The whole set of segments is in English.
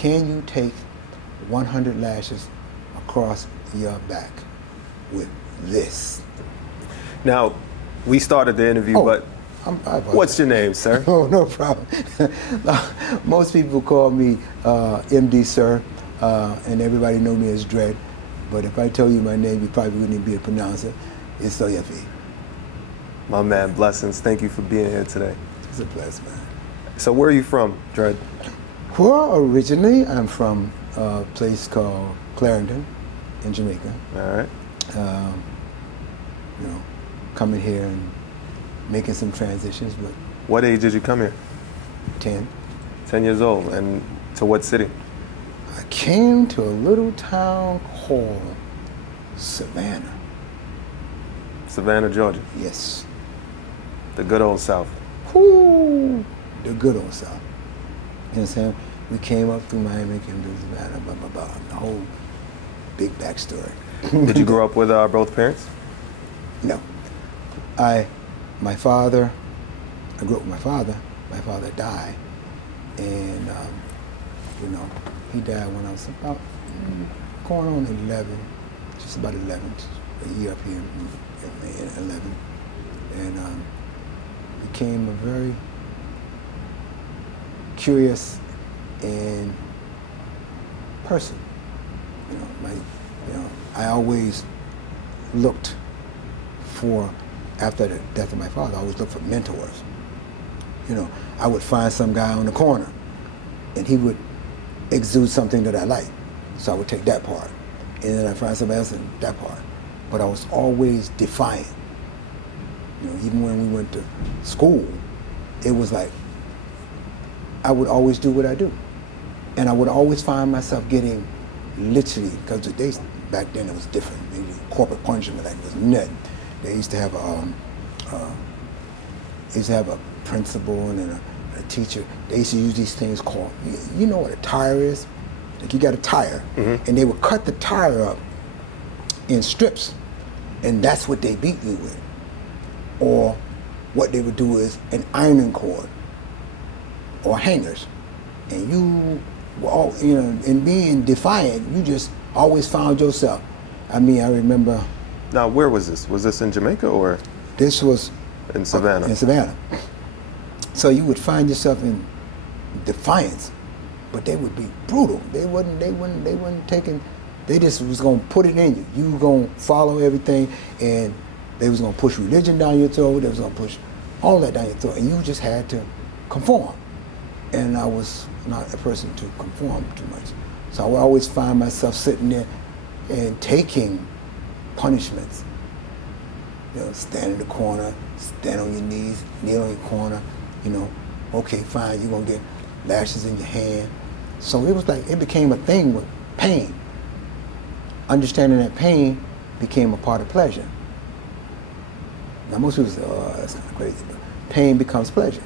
can you take 100 lashes across your back with this? Now, we started the interview, but what's your name, sir? Oh, no problem. Most people call me MD, sir, and everybody know me as Dread. But if I tell you my name, you probably wouldn't even be able to pronounce it. It's Oyefe. My man, blessings. Thank you for being here today. It's a pleasure, man. So where are you from, Dread? Well, originally, I'm from a place called Clarendon in Jamaica. All right. You know, coming here and making some transitions, but What age did you come here? 10. 10 years old. And to what city? I came to a little town called Savannah. Savannah, Georgia. Yes. The good old South. Whoo! The good old South. You know what I'm saying? We came up through Miami, came to Savannah, blah, blah, blah. The whole big backstory. Did you grow up with both parents? No. I grew up with my father. My father died. And, you know, he died when I was about going on 11, just about 11, a year up here, 11. And became a very curious and person. I always looked for, after the death of my father, I always looked for mentors. You know, I would find some guy on the corner and he would exude something that I liked. So I would take that part. And then I'd find somebody else in that part. But I was always defiant. You know, even when we went to school, it was like, I would always do what I do. And I would always find myself getting literally, because the days back then it was different. Maybe corporate punishment, like it was nothing. They used to have a principal and then a teacher. They used to use these things called, you know what a tire is? Like you got a tire, and they would cut the tire up in strips, and that's what they beat you with. Or what they would do is an ironing cord or hangers. And you were all, you know, in being defiant, you just always found yourself. I mean, I remember. Now, where was this? Was this in Jamaica or? This was in Savannah. In Savannah. So you would find yourself in defiance, but they would be brutal. They wasn't taking, they just was gonna put it in you. You were gonna follow everything, and they was gonna push religion down your throat, they was gonna push all that down your throat, and you just had to conform. And I was not a person to conform too much. So I would always find myself sitting there and taking punishments. You know, stand in the corner, stand on your knees, kneel on your corner, you know, okay, fine, you're gonna get lashes in your hand. So it was like, it became a thing with pain. Understanding that pain became a part of pleasure. Now most people say, oh, that's kind of crazy, but pain becomes pleasure.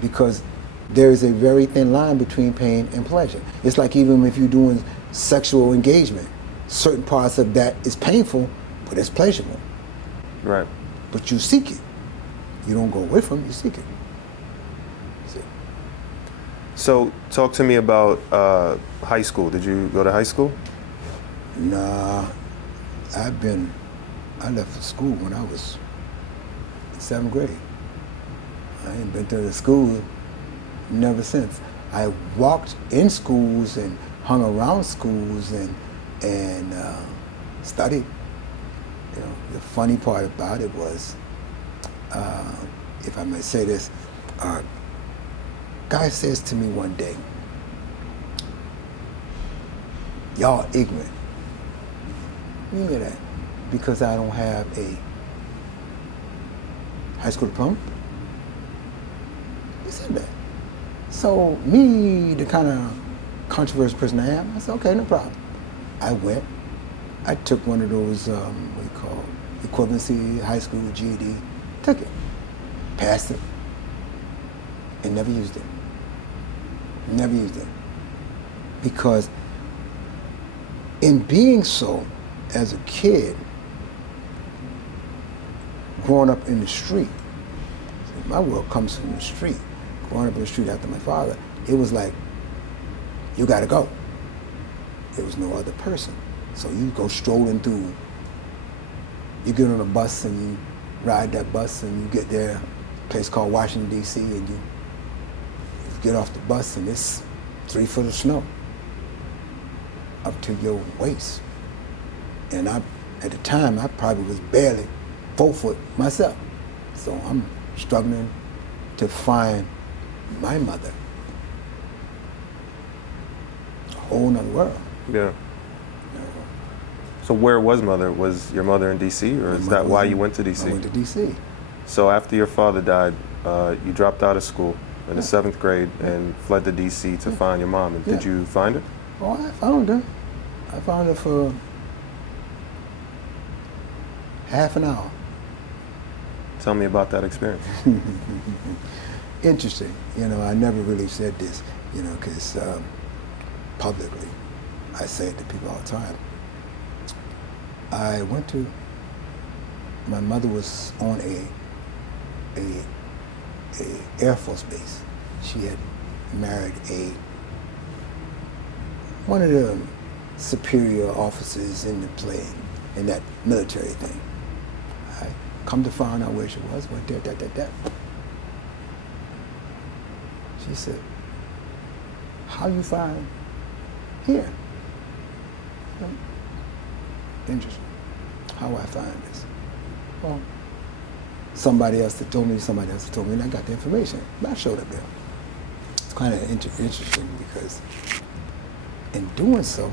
Because there is a very thin line between pain and pleasure. It's like even if you're doing sexual engagement, certain parts of that is painful, but it's pleasurable. Right. But you seek it. You don't go away from it, you seek it. See? So talk to me about high school. Did you go to high school? Nah, I left for school when I was in 7th grade. I ain't been to the school never since. I walked in schools and hung around schools and studied. You know, the funny part about it was, if I may say this, guy says to me one day, y'all ignorant. You mean that? Because I don't have a high school diploma? He said that. So me, the kind of controversial person I am, I said, okay, no problem. I went. I took one of those, what you call, equivalency, high school, GED, took it, passed it, and never used it. Never used it. Because in being so, as a kid, growing up in the street, my world comes from the street. Growing up in the street after my father, it was like you got to go. There was no other person. So you go strolling through. You get on a bus and you ride that bus and you get there, a place called Washington, D.C., and you get off the bus and it's 3 foot of snow up to your waist. And at the time, I probably was barely 4 foot myself. So I'm struggling to find my mother. A whole nother world. Yeah. So where was mother? Was your mother in D.C. or is that why you went to D.C.? I went to D.C. So after your father died, you dropped out of school in the 7th grade and fled to D.C. to find your mom. And did you find her? Oh, I found her. I found her for half an hour. Tell me about that experience. Interesting. You know, I never really said this, you know, because publicly I say it to people all the time. I went to, my mother was on a Air Force base. She had married one of the superior officers in the plane, in that military thing. I come to find out where she was, went there, She said, how you find here? Interesting. How I find this? Well, somebody else that told me, and I got the information. I showed up there. It's kind of interesting because in doing so,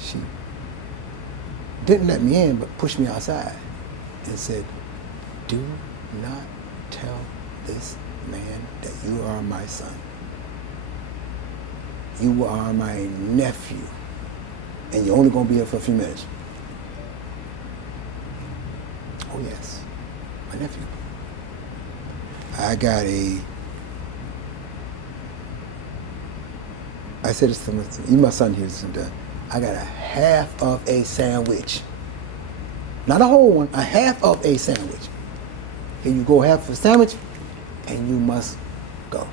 she didn't let me in, but pushed me outside and said, do not tell this man that you are my son. You are my nephew, and you're only going to be here for a few minutes. Oh yes, my nephew. I said this to my son here, I got a half of a sandwich. Not a whole one, a half of a sandwich. Here you go, half of a sandwich, and you must go.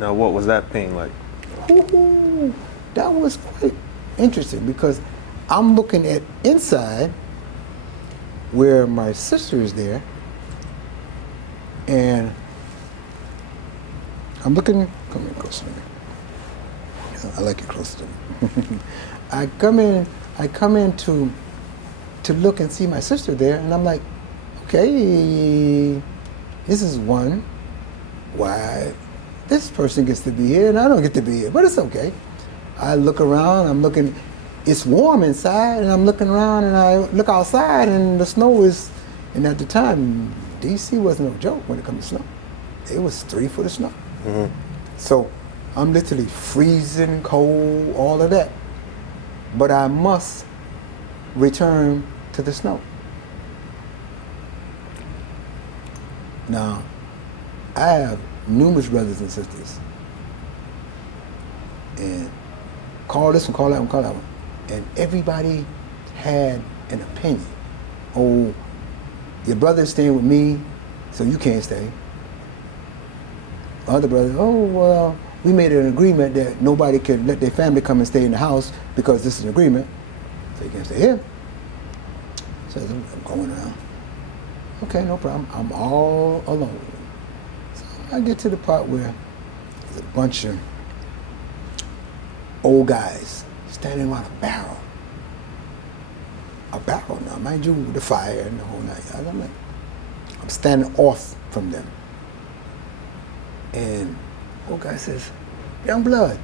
Now, what was that pain like? Ooh, that was quite interesting because I'm looking at inside where my sister is there, and I'm looking, come in closer to me. I like it closer to me. I come in to look and see my sister there, and I'm like, okay, this is one, why this person gets to be here and I don't get to be here, but it's okay. I look around, I'm looking, it's warm inside, and I'm looking around and I look outside and the snow is, and at the time, DC wasn't no joke when it comes to snow. It was 3 foot of snow. Mm-hmm. So I'm literally freezing cold, all of that. But I must return to the snow. Now, I have numerous brothers and sisters. And call this one, call that one, call that one. And everybody had an opinion. Oh, your brother's staying with me, so you can't stay. Other brothers, oh, well, we made an agreement that nobody could let their family come and stay in the house because this is an agreement, so you can't stay here. So I'm going around. Okay, no problem. I'm all alone. So I get to the part where there's a bunch of old guys standing around a barrel. A barrel now, mind you, the fire and the whole night. I'm standing off from them. And old guy says, young blood,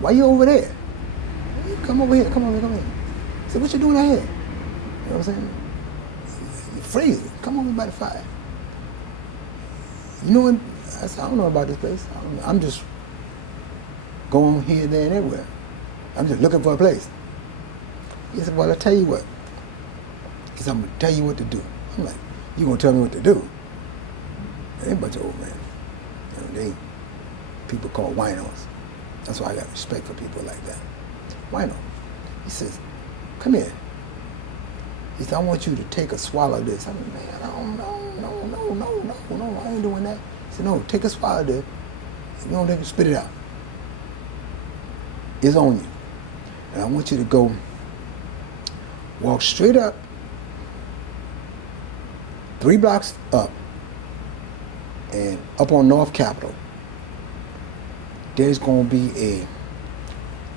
why you over there? Come over here, come over here. I said, what you doing out here? You know what I'm saying? You're freezing. Come over by the fire. You know what? I said, I don't know about this place. I'm just going here, there, and everywhere. I'm just looking for a place. He said, well, I'll tell you what. He said, I'm going to tell you what to do. I'm like, you going to tell me what to do? They a bunch of old men. You know, people call winos. That's why I got respect for people like that. Wino. He says, come here. He said, I want you to take a swallow of this. I'm like, man, no, I ain't doing that. He said, no, take a swallow of this If you don't take it, spit it out. It's on you. And I want you to go walk straight up, 3 blocks up, and up on North Capitol, there's going to be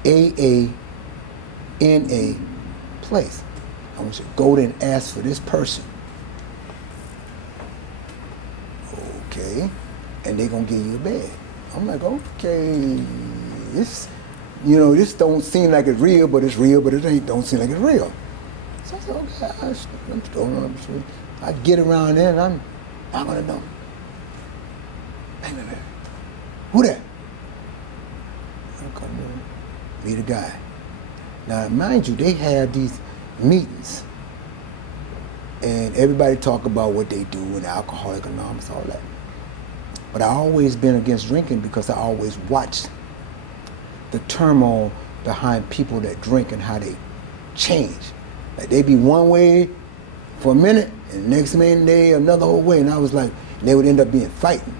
a AANA place. I want you to go there and ask for this person. Okay. And they're going to give you a bed. I'm like, okay, this don't seem like it's real, but it's real, but it don't seem like it's real. So I said, okay, I'm strolling on the street. I get around there and I'm not gonna know. Bang, bang, bang. Who that? I come in, meet a guy. Now, mind you, they have these meetings, and everybody talk about what they do and Alcoholics Anonymous, all that. But I always been against drinking because I always watched the turmoil behind people that drink and how they change. Like they be one way for a minute, and the next minute they another whole way, and I was like, they would end up being fighting.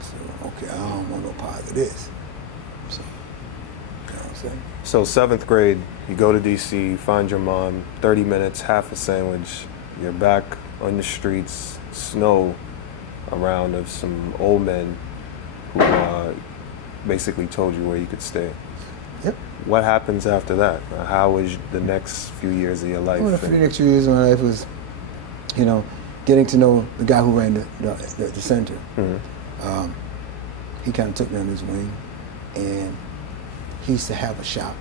So, okay, I don't want no part of this. So, you know what I'm saying? So 7th grade, you go to DC, find your mom, 30 minutes, half a sandwich, you're back on the streets, snow around of some old men who basically told you where you could stay. Yep. What happens after that? How was the next few years of your life? Well, the next few years of my life was, getting to know the guy who ran the center. Mm-hmm. He kind of took me under his wing, and he used to have a shop,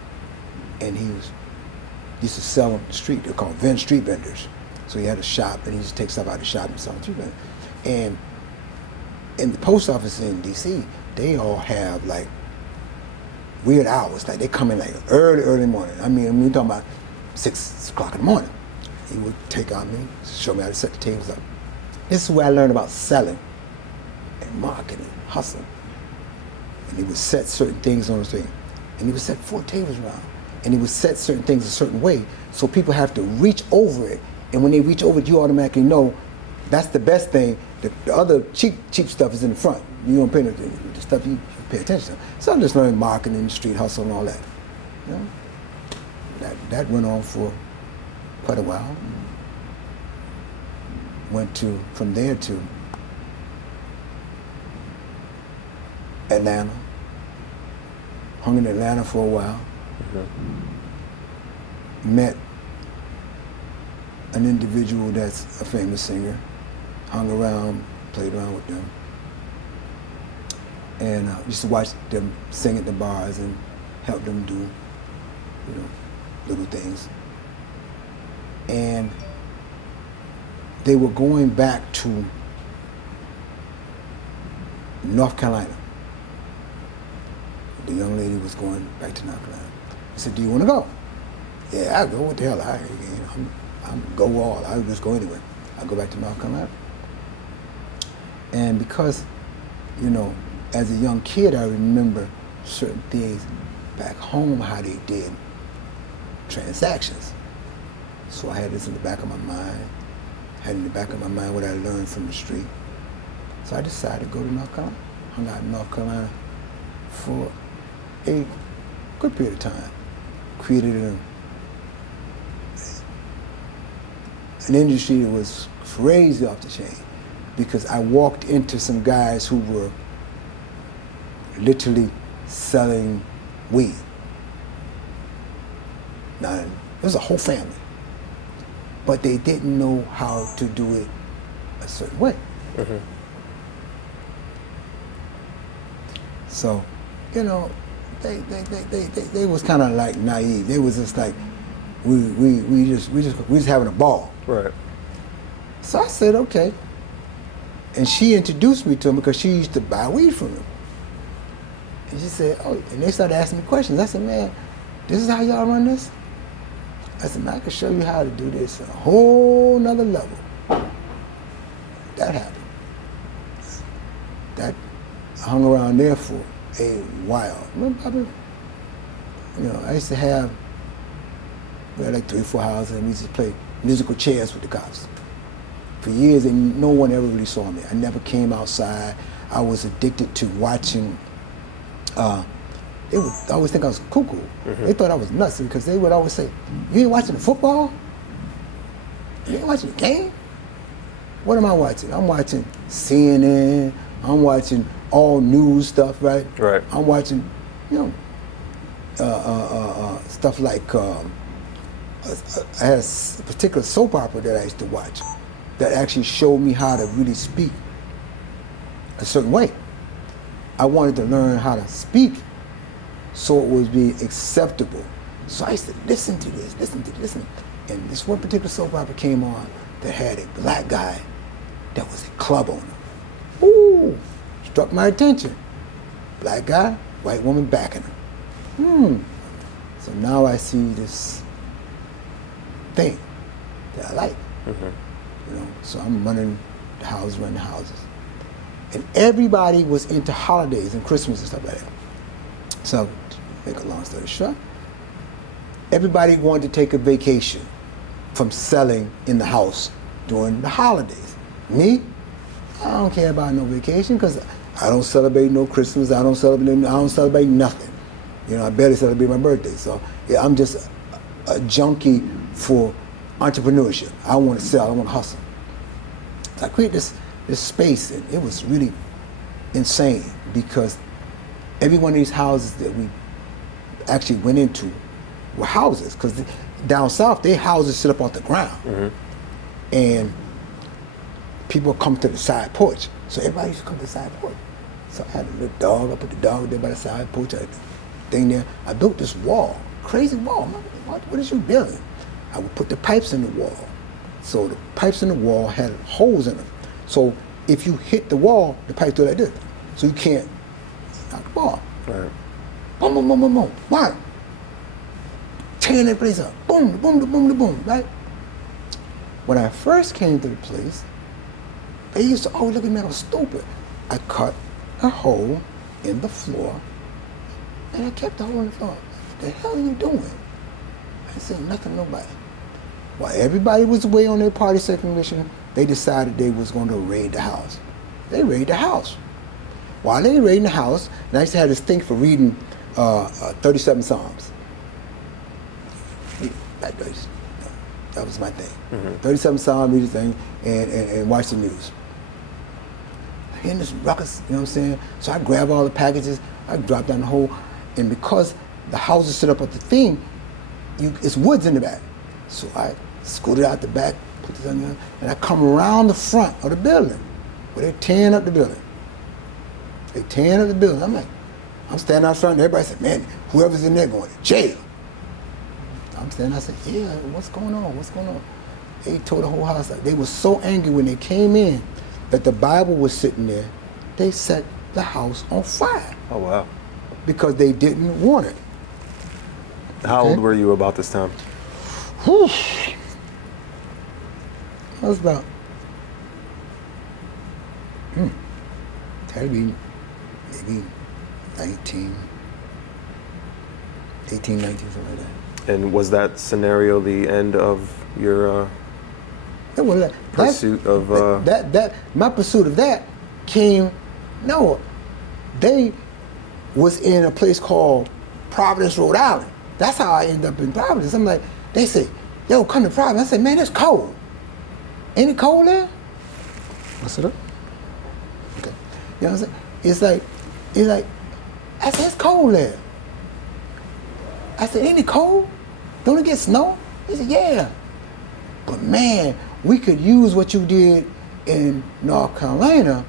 and he used to sell on the street. They're called street vendors. So he had a shop, and he used to take stuff out of the shop and sell on the street vendors. And in the post office in D.C., they all have like weird hours. Like they come in like early morning. I mean, we're talking about 6 o'clock in the morning. He would take on me, show me how to set the tables up. This is where I learned about selling and marketing, hustling. And he would set certain things on the thing. And he would set 4 tables around. And he would set certain things a certain way, so people have to reach over it. And when they reach over it, you automatically know that's the best thing. The other cheap stuff is in the front. You don't pay attention. The stuff you pay attention to. So I just learned marketing, street hustle, and all that. You know? That went on for quite a while. Went from there to Atlanta. Hung in Atlanta for a while. Mm-hmm. Met an individual that's a famous singer. Hung around, played around with them. And used to watch them sing at the bars and help them do, little things. And they were going back to North Carolina. The young lady was going back to North Carolina. I said, do you want to go? Yeah, I'll go. What the hell? I'm go all. I'll just go anywhere. I'll go back to North Carolina. And because, as a young kid, I remember certain things back home, how they did transactions. So I had this in the back of my mind, had in the back of my mind what I learned from the street. So I decided to go to North Carolina. Hung out in North Carolina for a good period of time. Created an industry that was crazy off the chain, because I walked into some guys who were literally selling weed. Now, it was a whole family, but they didn't know how to do it a certain way. Mm-hmm. So, they was kind of like naive. They was just like, we just having a ball. Right. So I said, okay. And she introduced me to him because she used to buy weed from him. And she said, oh, and they started asking me questions. I said, man, this is how y'all run this? I said, man, I can show you how to do this at a whole nother level. That happened. That I hung around there for a while. I used to have, we had like 3 or 4 houses, and we used to play musical chairs with the cops. For years, and no one ever really saw me. I never came outside. I was addicted to watching. They would always think I was cuckoo. They thought I was nuts because they would always say, "You ain't watching the football? You ain't watching the game? What am I watching? I'm watching CNN. I'm watching all news stuff, right? Right. I'm watching, stuff like I had a particular soap opera that I used to watch that actually showed me how to really speak a certain way. I wanted to learn how to speak so it would be acceptable. So I used to listen to this. And this one particular soap opera came on that had a black guy that was a club owner. Ooh, struck my attention. Black guy, white woman backing him. So now I see this thing that I like. So I'm running the houses. And everybody was into holidays and Christmas and stuff like that. So, to make a long story short, everybody wanted to take a vacation from selling in the house during the holidays. Me, I don't care about no vacation because I don't celebrate no Christmas. I don't celebrate nothing. I barely celebrate my birthday. So yeah, I'm just a junkie for entrepreneurship. I want to sell. I want to hustle. So I created this space, and it was really insane because every one of these houses that we actually went into were houses, because down south, their houses sit up off the ground. And people come to the side porch. So everybody used to come to the side porch. So I had a little dog. I put the dog there by the side porch. I had the thing there. I built this wall, crazy wall. What is you building? I would put the pipes in the wall. So the pipes in the wall had holes in them. So if you hit the wall, the pipes go like this. So you can't knock the ball. Right. Boom, boom, boom, boom, boom. Why? Tearing that place up. Boom, boom, boom, boom, boom, right? When I first came to the place, they used to always look at me like I was stupid. I cut a hole in the floor, and I kept the hole in the floor. What the hell are you doing? I said nothing to nobody. While everybody was away on their party second mission, they decided they was going to raid the house. They raided the house. While they raiding the house, and I used to have this thing for reading 37 Psalms. That was my thing. 37 Psalms, read the thing, and watch the news. In this ruckus, you know what I'm saying? So I grab all the packages, I drop down the hole, and because the house is set up at the thing, it's woods in the back. So I scooted out the back, put this on there, and I come around the front of the building, where they're tearing up the building. They tearing up the building. I'm standing out front, and everybody said, man, whoever's in there going to jail. I'm standing, I said, yeah, what's going on? What's going on? They tore the whole house up. They were so angry when they came in that the Bible was sitting there. They set the house on fire. Oh, wow. Because they didn't want it. How old were you about this time? Whew. I was about, maybe 19, 18, 19, something like that. And was that scenario the end of your pursuit of... My pursuit of that came, they was in a place called Providence, Rhode Island. That's how I ended up in Providence. I'm like, they say, yo, come to Providence. I said, man, it's cold. Ain't it cold there? I said, okay. You know what I'm saying? It's like, I said, it's cold there. I said, ain't it cold? Don't it get snow? He said, yeah. But man, we could use what you did in North Carolina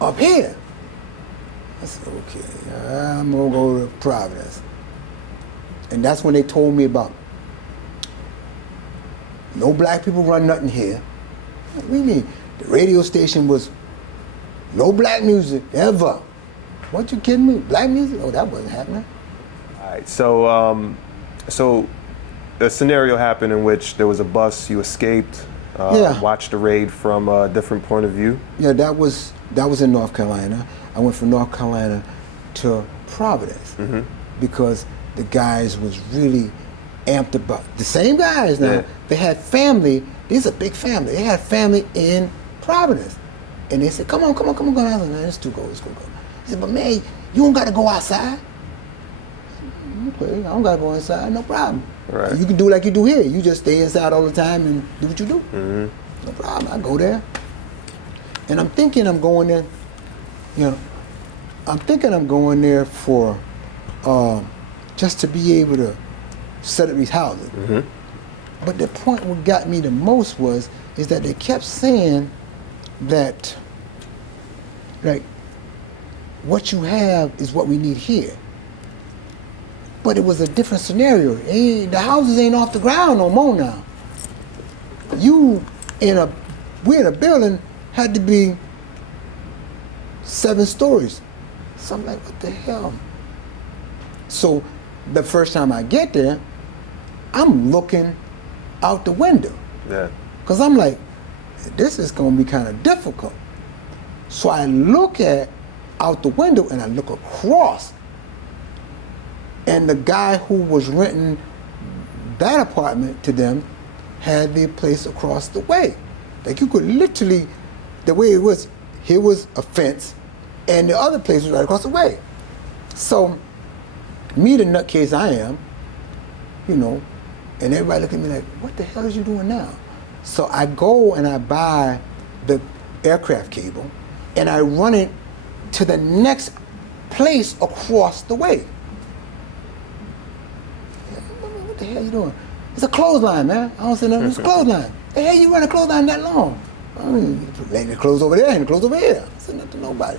up here. I said, okay, I'm gonna go to Providence. And that's when they told me about no black people run nothing here. What do you mean? The radio station was no black music ever. What, you kidding me? Black music? Oh, that wasn't happening. All right, so a scenario happened in which there was a bus, you escaped, watched the raid from a different point of view. Yeah, that was in North Carolina. I went from North Carolina to Providence because the guys was really amped about, the same guys now, they had family, these are big family, they had family in Providence. And they said, come on, go down. I said, man, it's too cold, it's cold. I said, but man, you don't got to go outside. Okay, I don't got to go inside, no problem. Right. You can do like you do here. You just stay inside all the time and do what you do. Mm-hmm. No problem, I go there. And I'm thinking I'm going there, I'm thinking I'm going there for just to be able to set up these houses. Mm-hmm. But the point what got me the most is that they kept saying that, like, what you have is what we need here. But it was a different scenario. The houses ain't off the ground no more now. We in a building had to be 7 stories. So I'm like, what the hell? So the first time I get there, I'm looking out the window. Yeah. Because I'm like, this is going to be kind of difficult. So I look out the window and I look across. And the guy who was renting that apartment to them had the place across the way. Like you could literally, the way it was, here was a fence and the other place was right across the way. So me, the nutcase I am, and everybody look at me like, what the hell is you doing now? So I go and I buy the aircraft cable and I run it to the next place across the way. What the hell you doing? It's a clothesline, man. I don't say nothing, it's a clothesline. The hell you run a clothesline that long? I mean, lay the clothes over there and the clothes over here. I said nothing to nobody.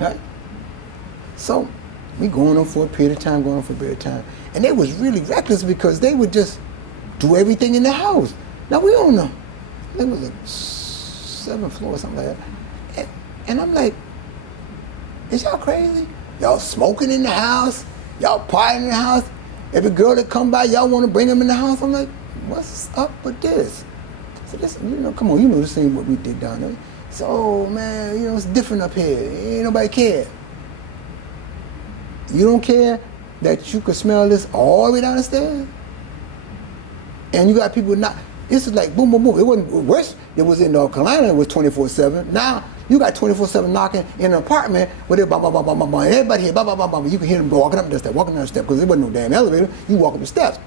Right? So we going on for a period of time, and they was really reckless because they would just do everything in the house. Now we don't know. It was a 7th floor or something like that. And I'm like, is y'all crazy? Y'all smoking in the house? Y'all partying in the house? Every girl that come by, y'all want to bring them in the house? I'm like, what's up with this? So this, come on, this ain't what we did down there. So, oh man, it's different up here. Ain't nobody care. You don't care that you could smell this all the way down the stairs? And you got people not, this is like boom, boom, boom. It wasn't worse. It was in North Carolina, it was 24/7. Now, you got 24/7 knocking in an apartment where they're bam, bam, bam, bam, bam, bam. Everybody here, bam, bam, bam, bam. You can hear them walking up the steps, because there wasn't no damn elevator. You walk up the steps.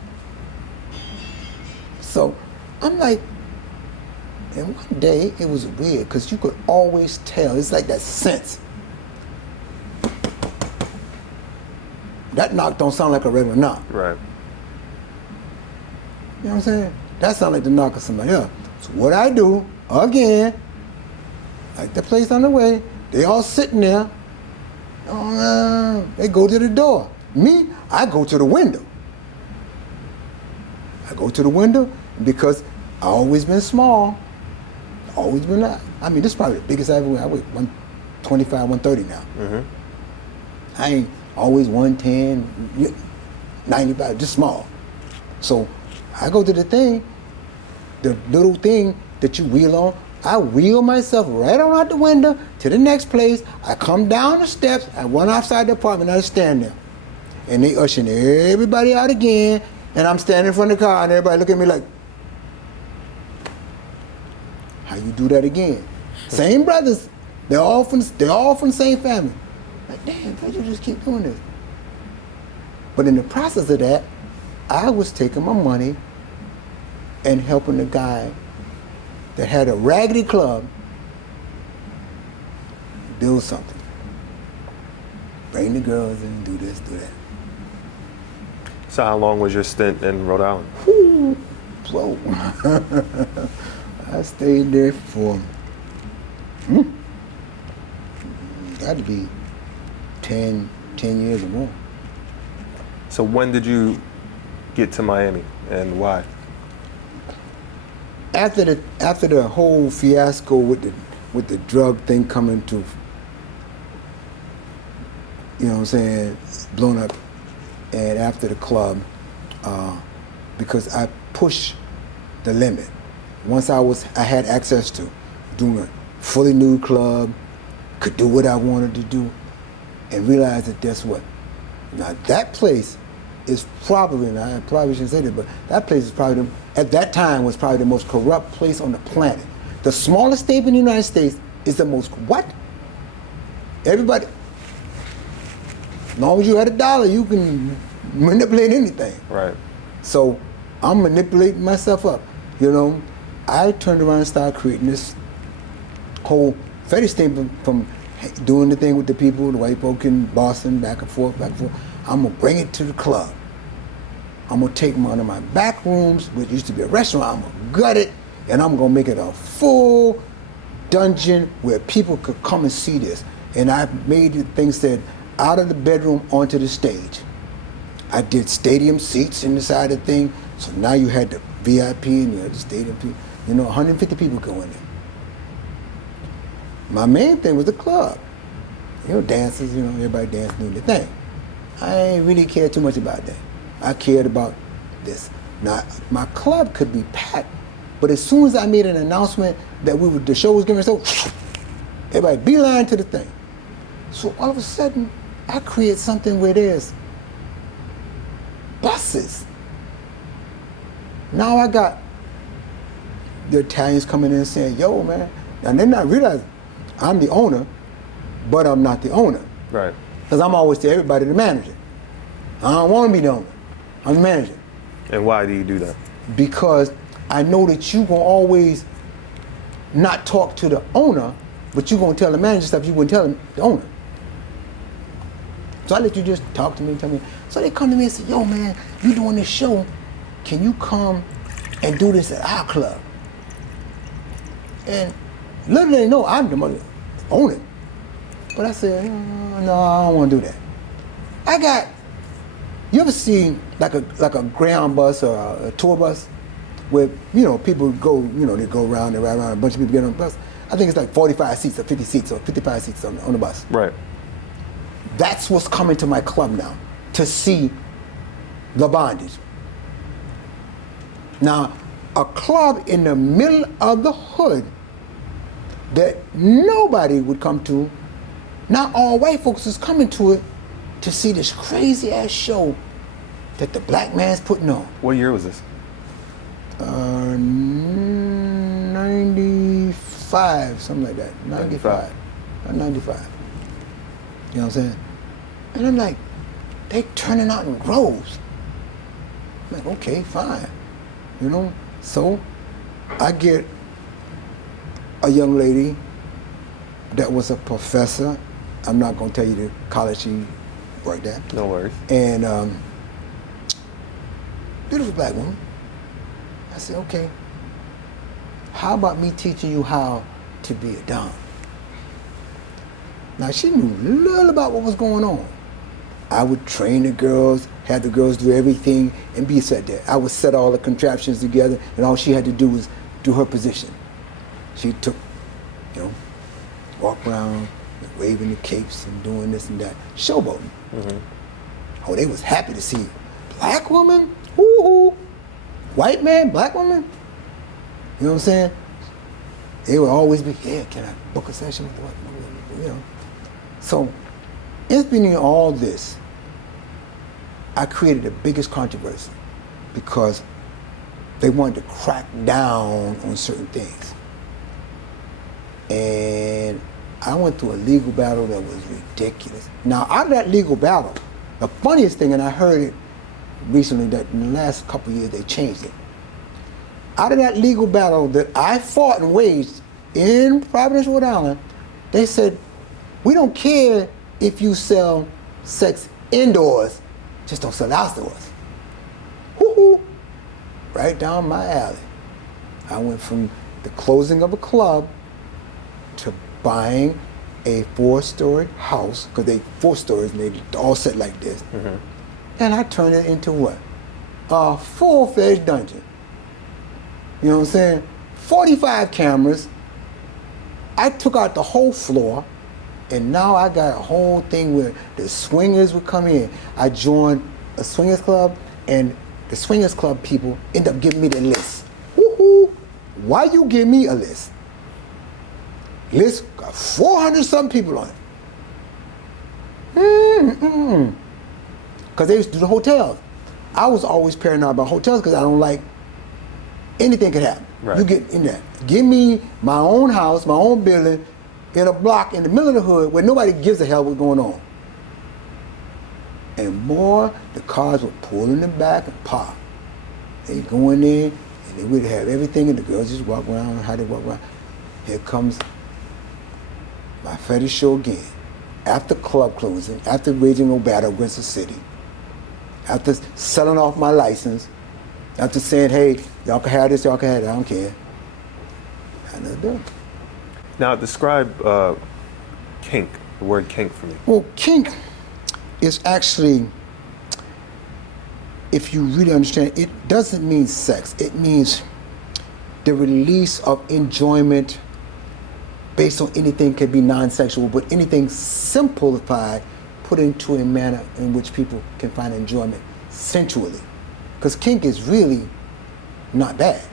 So, I'm like, and one day, it was weird, because you could always tell. It's like that sense. That knock don't sound like a regular knock. Right. You know what I'm saying? That sounds like the knock of somebody else. So what I do, again, like the place on the way, they all sitting there. They go to the door. Me, I go to the window. I go to the window because I always been small. Always been, this is probably the biggest I ever went. I weigh 125, 130 now. Mm-hmm. I ain't always 110, 95, just small. So I go to the thing, the little thing that you wheel on, I wheel myself right on out the window to the next place. I come down the steps, I run outside the apartment, I stand there. And they ushering everybody out again, and I'm standing in front of the car, and everybody look at me like, how you do that again? Same brothers, they're all from the same family. Like, damn, why'd you just keep doing this? But in the process of that, I was taking my money and helping the guy that had a raggedy club build something. Bring the girls in, do this, do that. So how long was your stint in Rhode Island? Whoa. I stayed there for, got to be 10 years or more. So when did you get to Miami and why? After the whole fiasco with the drug thing coming to, blown up, and after the club, because I pushed the limit. Once I had access to doing a fully nude club, could do what I wanted to do, and realized that guess what? Now that place is probably, and I probably shouldn't say that, but that place is probably, at that time, was probably the most corrupt place on the planet. The smallest state in the United States is the most what? Everybody, as long as you had $1, you can manipulate anything. Right. So I'm manipulating myself up. You know, I turned around and started creating this whole fetish thing from doing the thing with the people, the white folk in Boston, back and forth, back and forth. I'm gonna bring it to the club. I'm gonna take one of my back rooms, which used to be a restaurant, I'm gonna gut it, and I'm gonna make it a full dungeon where people could come and see this. And I made the thing said, out of the bedroom onto the stage. I did stadium seats in the side of the thing, so now you had the VIP and you had the stadium people. You know, 150 people go in there. My main thing was the club. You know, dances, you know, everybody dancing, doing their thing. I ain't really cared too much about that. I cared about this. Now, my club could be packed, but as soon as I made an announcement that the show was getting so, everybody beeline to the thing. So all of a sudden, I create something where there's buses. Now I got the Italians coming in and saying, yo, man, and they're not realizing I'm the owner, but I'm not the owner. Right. Because I'm always to everybody the manager. I don't want to be the owner. I'm the manager. And why do you do that? Because I know that you gonna always not talk to the owner, but you gonna tell the manager stuff you wouldn't tell the owner. So I let you just talk to me and tell me. So they come to me and say, yo man, you doing this show, can you come and do this at our club? And little they know I'm the mother owner. But I said, no, I don't want to do that. You ever seen like a Greyhound bus or a tour bus where, you know, people go, you know, they go around and ride around, a bunch of people get on the bus. I think it's like 45 seats or 50 seats or 55 seats on the bus. Right. That's what's coming to my club now, to see the bondage. Now, a club in the middle of the hood that nobody would come to, not all white folks is coming to it to see this crazy ass show that the black man's putting on. What year was this? 95, something like that. 95. 95. You know what I'm saying? And I'm like, they turning out in groves. I'm like, okay, fine. You know? So I get a young lady that was a professor. I'm not gonna tell you the college she worked at. No worries. And beautiful black woman. I said, okay, how about me teaching you how to be a dom? Now she knew little about what was going on. I would train the girls, have the girls do everything, and be set there. I would set all the contraptions together, and all she had to do was do her position. She took, you know, walk around, waving the capes and doing this and that, showboating. Mm-hmm. Oh, they was happy to see black woman, woo-hoo, white man, black woman. You know what I'm saying? They would always be, yeah, can I book a session with what, you know? So, in all this, I created the biggest controversy because they wanted to crack down on certain things. And I went through a legal battle that was ridiculous. Now, out of that legal battle, the funniest thing, and I heard it recently that in the last couple of years they changed it. Out of that legal battle that I fought and waged in Providence, Rhode Island, they said, we don't care if you sell sex indoors, just don't sell outdoors. Woo-hoo! Right down my alley. I went from the closing of a club to buying a 4-story house, because they 4 stories and they all set like this. Mm-hmm. And I turned it into what? A full-fledged dungeon. You know what I'm saying? 45 cameras. I took out the whole floor, and now I got a whole thing where the swingers would come in. I joined a swingers club, and the swingers club people end up giving me the list. Woohoo! Why you give me a list? List got 400-something people on it. Because they used to do the hotels. I was always paranoid about hotels because I don't like anything could happen. Right. You get in there. Give me my own house, my own building, in a block in the middle of the hood where nobody gives a hell what's going on. And boy, the cars would pull in the back and pop. They go in there and they would have everything, and the girls just walk around how they walk around. Here comes my fetish show again. After club closing, after waging no battle against the city, after selling off my license, after saying, hey, y'all can have this, y'all can have that, I don't care. I never done. Now describe kink, the word kink for me. Well, kink is actually, if you really understand, it doesn't mean sex. It means the release of enjoyment based on anything can be non-sexual, but anything simplified, put into a manner in which people can find enjoyment sensually. Because kink is really not bad.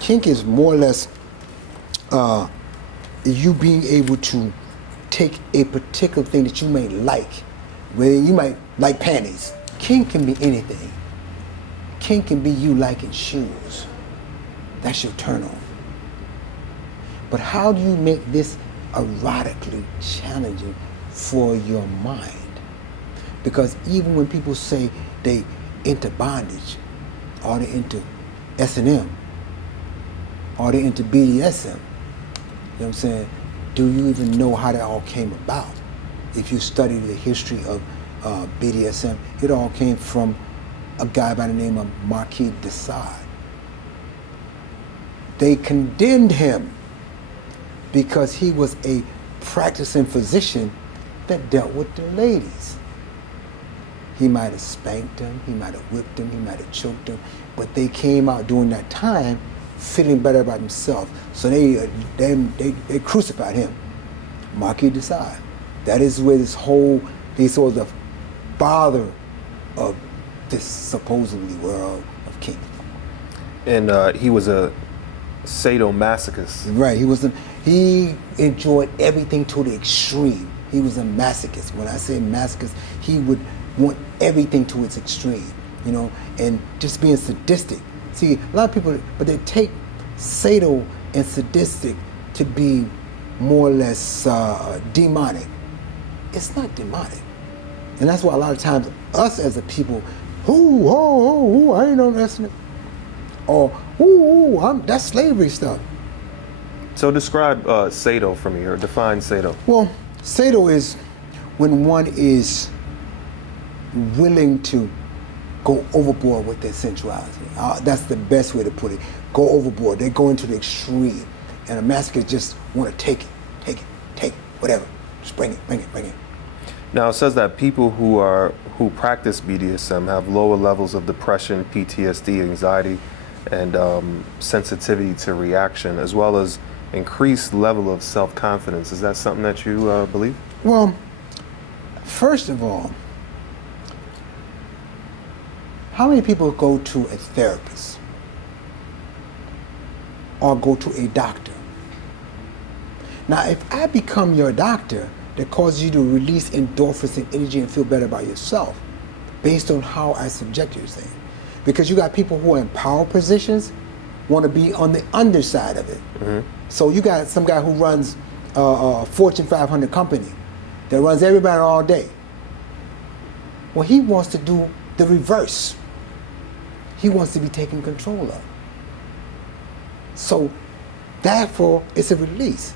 Kink is more or less you being able to take a particular thing that you may like. Whether you might like panties. Kink can be anything. Kink can be you liking shoes. That's your turn on. But how do you make this erotically challenging for your mind? Because even when people say they into bondage, or they into S&M, or they into BDSM, you know what I'm saying? Do you even know how that all came about? If you study the history of BDSM, it all came from a guy by the name of Marquis de Sade. They condemned him because he was a practicing physician that dealt with the ladies. He might have spanked them, he might have whipped them, he might have choked them, but they came out during that time feeling better about themselves. So they crucified him, Marquis de Sade. That is where this whole, he's sort of the father of this supposedly world of kink. And he was a sadomasochist. Right, he enjoyed everything to the extreme. He was a masochist. When I say masochist, he would want everything to its extreme, you know, and just being sadistic. See, a lot of people, but they take sado and sadistic to be more or less demonic. It's not demonic. And that's why a lot of times us as a people, I ain't no wrestling. Or, that's slavery stuff. So describe sado for me, or define sado. Well, sado is when one is willing to go overboard with their sensuality. That's the best way to put it. Go overboard. They go into the extreme. And a masochist just want to take it, whatever. Just bring it. Now it says that people who practice BDSM have lower levels of depression, PTSD, anxiety, and sensitivity to reaction, as well as increased level of self-confidence. Is that something that you believe? Well, first of all, how many people go to a therapist or go to a doctor? Now, if I become your doctor, that causes you to release endorphins and energy and feel better about yourself based on how I subject you to things. Because you got people who are in power positions want to be on the underside of it. Mm-hmm. So you got some guy who runs a Fortune 500 company that runs everybody all day. Well, he wants to do the reverse. He wants to be taken control of. So therefore, it's a release.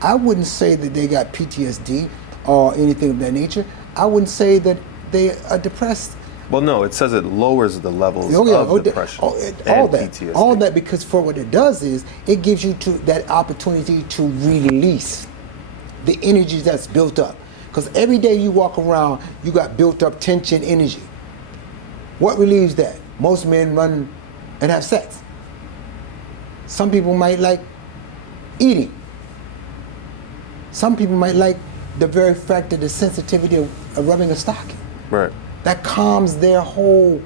I wouldn't say that they got PTSD or anything of that nature. I wouldn't say that they are depressed. Well, no, it says it lowers the levels of depression and PTSD. All that, because for what it does is it gives you that opportunity to release the energy that's built up. Because every day you walk around, you got built up tension energy. What relieves that? Most men run and have sex. Some people might like eating. Some people might like the very fact of the sensitivity of rubbing a stocking. Right. That calms their whole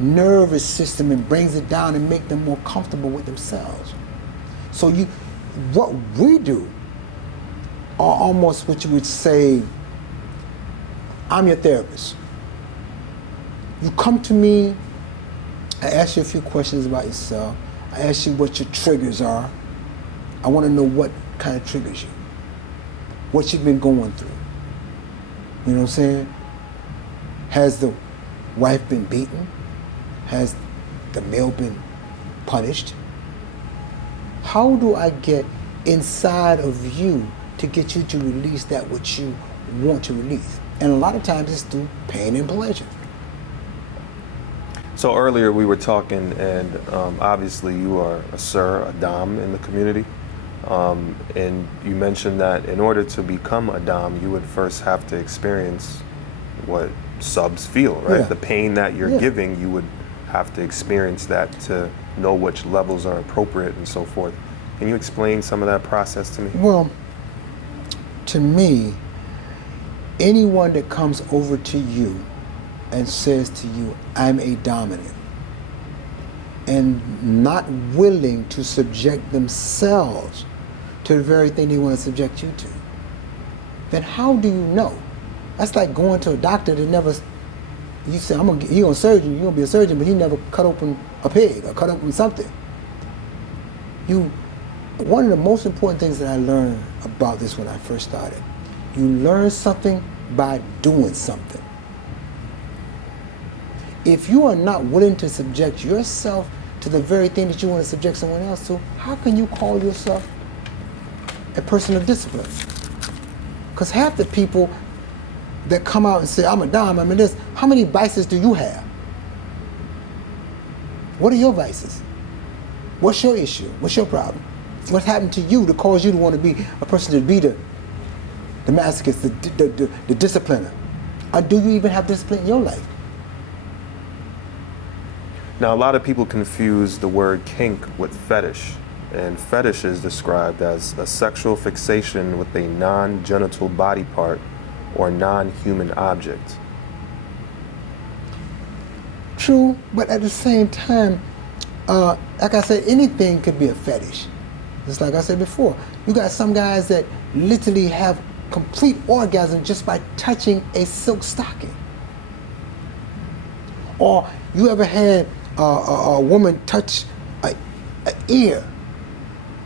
nervous system and brings it down and make them more comfortable with themselves. So what we do are almost what you would say, I'm your therapist. You come to me, I ask you a few questions about yourself. I ask you what your triggers are. I want to know what kind of triggers you. What you've been going through. You know what I'm saying? Has the wife been beaten? Has the male been punished? How do I get inside of you to get you to release that which you want to release? And a lot of times it's through pain and pleasure. So earlier we were talking, and obviously you are a sir, a dom in the community. And you mentioned that in order to become a dom, you would first have to experience what subs feel, right? Yeah. The pain that you're Yeah. giving, you would have to experience that to know which levels are appropriate and so forth. Can you explain some of that process to me? Well, to me, anyone that comes over to you and says to you, I'm a dominant, and not willing to subject themselves to the very thing they want to subject you to, then how do you know? That's like going to a doctor that never, you say, you're going to be a surgeon, but he never cut open a pig or cut open something. One of the most important things that I learned about this when I first started, you learn something by doing something. If you are not willing to subject yourself to the very thing that you want to subject someone else to, how can you call yourself a person of discipline? Because half the people that come out and say, I'm a dom, I'm a this, how many vices do you have? What are your vices? What's your issue? What's your problem? What happened to you to cause you to want to be a person to be the masochist, the discipliner? Or do you even have discipline in your life? Now, a lot of people confuse the word kink with fetish, and fetish is described as a sexual fixation with a non-genital body part or non-human object. True, but at the same time, like I said, anything could be a fetish. Just like I said before, you got some guys that literally have complete orgasm just by touching a silk stocking. Or you ever had a woman touch an ear,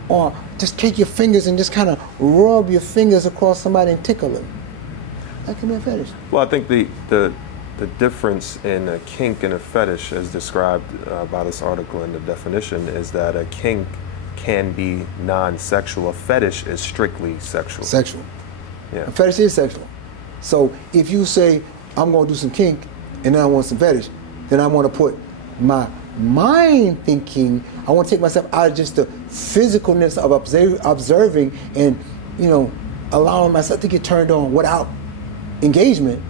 or just take your fingers and just kind of rub your fingers across somebody and tickle them. That can be a fetish. Well, I think the difference in a kink and a fetish, as described by this article in the definition, is that a kink can be non-sexual. A fetish is strictly sexual. Sexual. Yeah. A fetish is sexual. So if you say, I'm going to do some kink and then I want some fetish, then I want to put my mind thinking, I want to take myself out of just the physicalness of observing and, allowing myself to get turned on without engagement.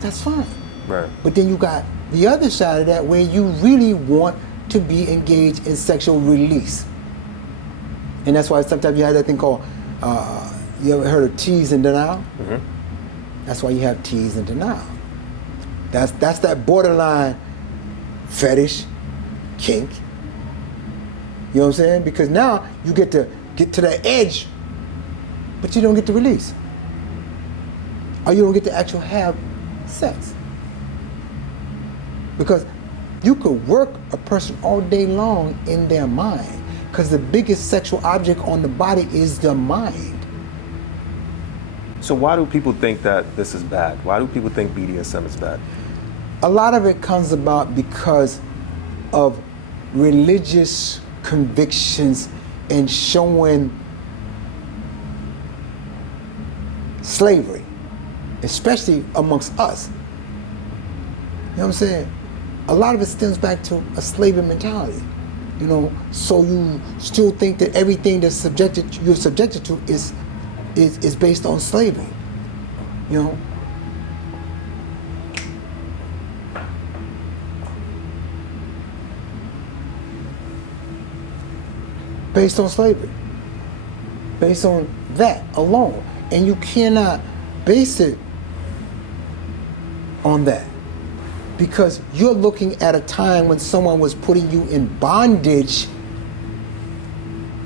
That's fine. Right. But then you got the other side of that where you really want to be engaged in sexual release. And that's why sometimes you have that thing called, you ever heard of tease and denial? Mm-hmm. That's why you have tease and denial. That's that borderline fetish, kink. You know what I'm saying? Because now you get to the edge, but you don't get to release. Or you don't get to actually have sex. Because you could work a person all day long in their mind, because the biggest sexual object on the body is the mind. So why do people think that this is bad? Why do people think BDSM is bad? A lot of it comes about because of religious convictions and showing slavery, especially amongst us. You know what I'm saying? A lot of it stems back to a slavery mentality. So you still think that everything that's you're subjected to is based on slavery. Based on slavery. Based on that alone. And you cannot base it on that. Because you're looking at a time when someone was putting you in bondage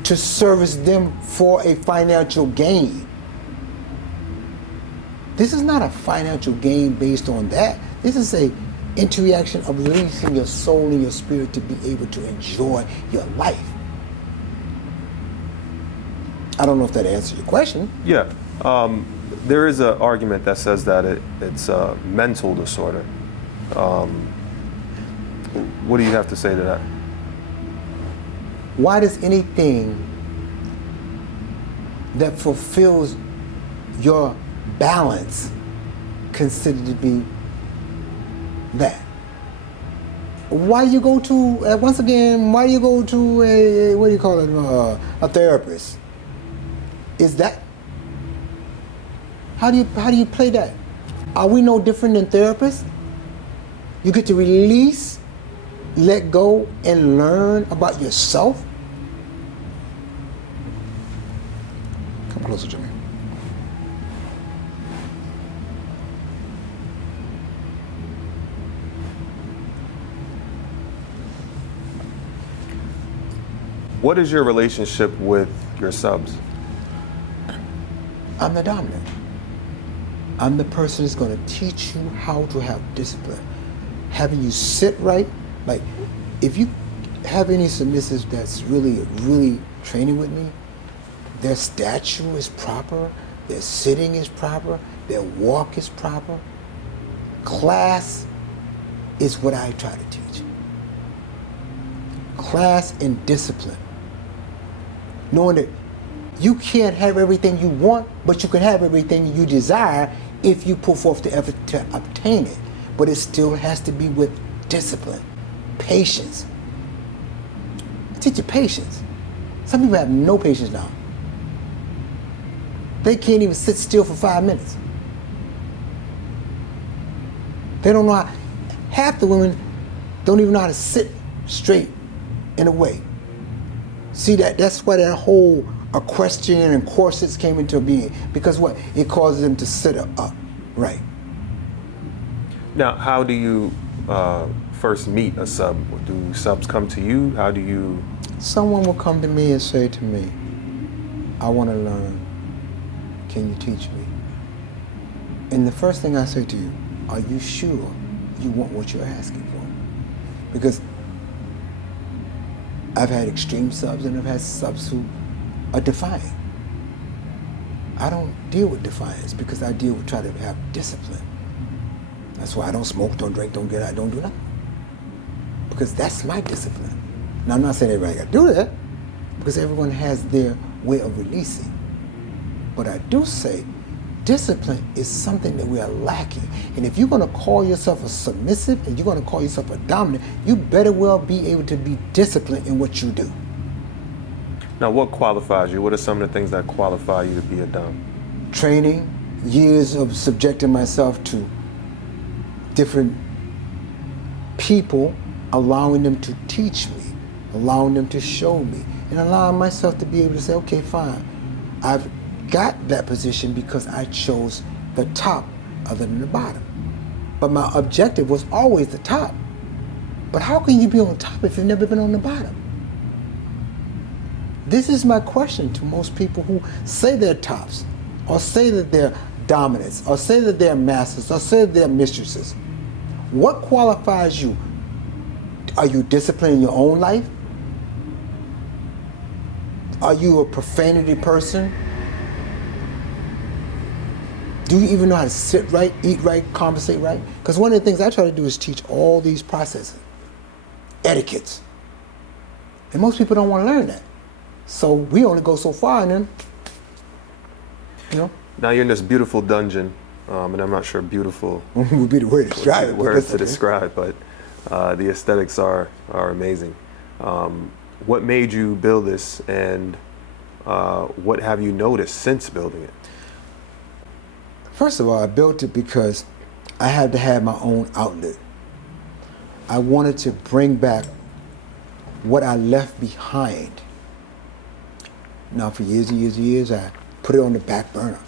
to service them for a financial gain. This is not a financial gain based on that. This is a interaction of releasing your soul and your spirit to be able to enjoy your life. I don't know if that answers your question. Yeah. There is an argument that says that it's a mental disorder. What do you have to say to that? Why does anything that fulfills your balance considered to be that? Why do you go to, once again, why do you go to a, what do you call it, a therapist? Is that, how do you play that? Are we no different than therapists? You get to release, let go, and learn about yourself? Come closer to me. What is your relationship with your subs? I'm the dominant. I'm the person that's going to teach you how to have discipline. Having you sit right, like if you have any submissives that's really training with me, their stature is proper, their sitting is proper, their walk is proper. Class is what I try to teach. Class and discipline. Knowing that you can't have everything you want, but you can have everything you desire if you put forth the effort to obtain it. But it still has to be with discipline, patience. Teach you patience. Some people have no patience now. They can't even sit still for 5 minutes. They don't know how, half the women don't even know how to sit straight in a way. See, that's why that whole equestrian and corsets came into being. Because what? It causes them to sit up, right. Now, how do you first meet a sub? Do subs come to you? How do you? Someone will come to me and say to me, I want to learn. Can you teach me? And the first thing I say to you, are you sure you want what you're asking for? Because I've had extreme subs and I've had subs who are defiant. I don't deal with defiance because I deal with trying to have discipline. That's why I don't smoke, don't drink, don't get out, don't do nothing. Because that's my discipline. Now I'm not saying everybody got to do that because everyone has their way of releasing. But I do say discipline is something that we are lacking. And if you're going to call yourself a submissive and you're going to call yourself a dominant, you better well be able to be disciplined in what you do. Now, what qualifies you? What are some of the things that qualify you to be a dom? Training, years of subjecting myself to different people, allowing them to teach me, allowing them to show me, and allowing myself to be able to say, okay, fine, I've got that position because I chose the top other than the bottom. But my objective was always the top. But how can you be on top if you've never been on the bottom? This is my question to most people who say they're tops, or say that they're dominants, or say that they're masters, or say that they're mistresses. What qualifies you? Are you disciplined in your own life? Are you a profanity person? Do you even know how to sit right, eat right, conversate right? Because one of the things I try to do is teach all these processes, etiquettes. And most people don't want to learn that. So we only go so far and then, you know. Now you're in this beautiful dungeon, and I'm not sure beautiful would be the word to describe it. Words to describe, but the aesthetics are amazing. What made you build this, and what have you noticed since building it? First of all, I built it because I had to have my own outlet. I wanted to bring back what I left behind. Now, for years and years and years, I put it on the back burner,